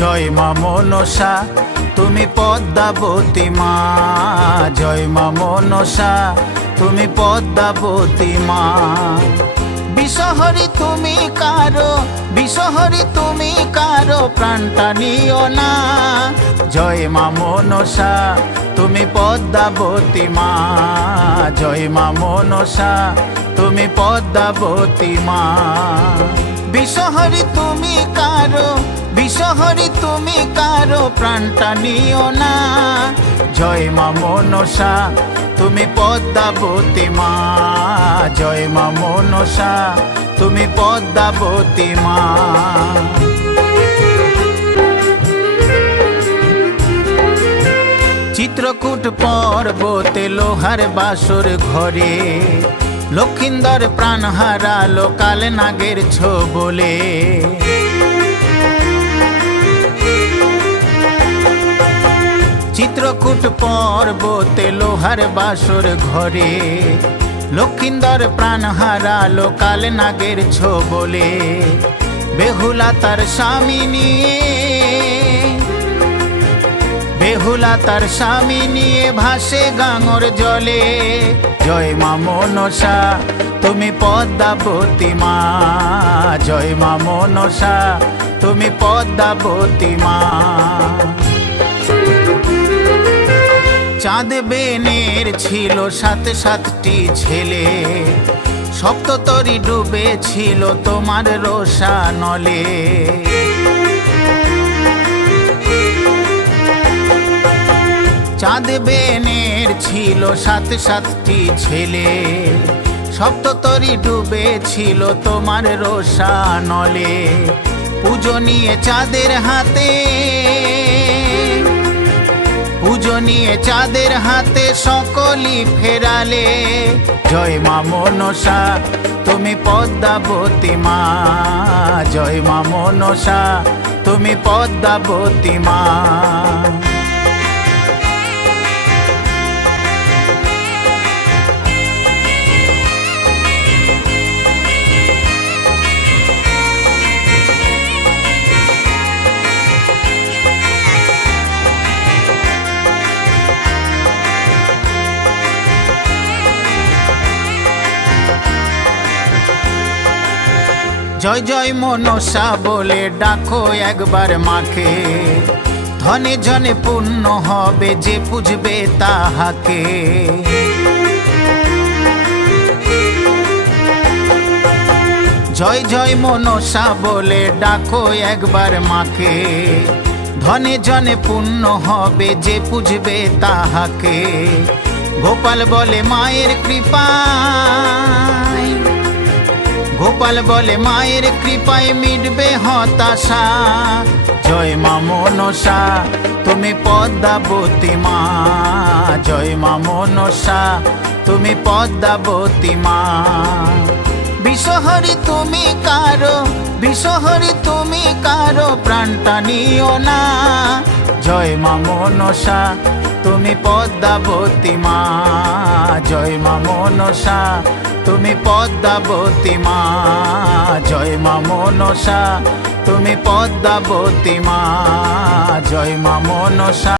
জয় মা মনসা তুমি পদ্মাবতী মা, জয় মা মনসা তুমি পদ্মাবতী মা। বিষহরি তুমি কারো, বিষহরি তুমি কারো প্রাণটা নিও না। জয় মা মনসা তুমি পদ্মাবতী মা, জয় মা মনসা তুমি পদ্মাবতী মা। বিষহরি তুমি কারো, বিষহরি তুমি কারো প্রাণটা নিও না। জয় মা মনসা তুমি পদ্মাবতী মা, জয় মা মনসা তুমি পদ্মাবতী মা। চিত্রকূট পর্বতে লোহার বাসর ঘরে লক্ষিন্দর প্রাণ হারালো কাল নাগের ছোবলে। চিত্রকূট পর্বতে লোহার বাসর ঘরে লক্ষিন্দর প্রাণ হারালো কাল নাগের ছোবলে। বেহুলা তার স্বামী নিয়ে, বেহুলা তার স্বামী নিয়ে ভাসে গাঙর জলে। জয় মা মনসা তুমি পদ্মাবতী মা, জয় মা মনসা তুমি পদ্মাবতী মা। চাঁদ বেনের ছিল সাথে সাতটি ছেলে, সপ্ততরী ডুবে ছিল তোমার রোষানলে। চাঁদ বেনের ছিল সাথে সাতটি ছেলে, সপ্ততরী ডুবে ছিল তোমার রোষানলে। পুজো নিয়ে চাঁদের হাতে, পুজো নিয়ে চাঁদের হাতে সকলই ফেরালে। জয় মা মনসা তুমি পদ্মাবতী মা, জয় মা মনসা তুমি পদ্মাবতী মা। জয় জয় মনসা বলে ডাকো একবার মাকে, ধনে জনে পূর্ণ হবে যে পুজবে তাহাকে। জয় জয় মনসা বলে ডাকো একবার মাকে, ধনে জনে পূর্ণ হবে যে পুজবে তাহাকে। গোপাল বলে মায়ের কৃপায়, গোপাল বলে মায়ের কৃপায় মিটবে হতাশা। জয় মা মনসা তুমি পদ্মাবতী মা, জয় মা মনসা তুমি পদ্মাবতী মা। বিষহরি তুমি কারো, বিষহরি তুমি কারো প্রাণটা নিও না। জয় মা মনসা তুমি পদ্মাবতী মা, জয় মা মনসা তুমি পদ্মাবতী মা, জয় মা মনসা তুমি পদ্মাবতী মা, জয় মা মনসা।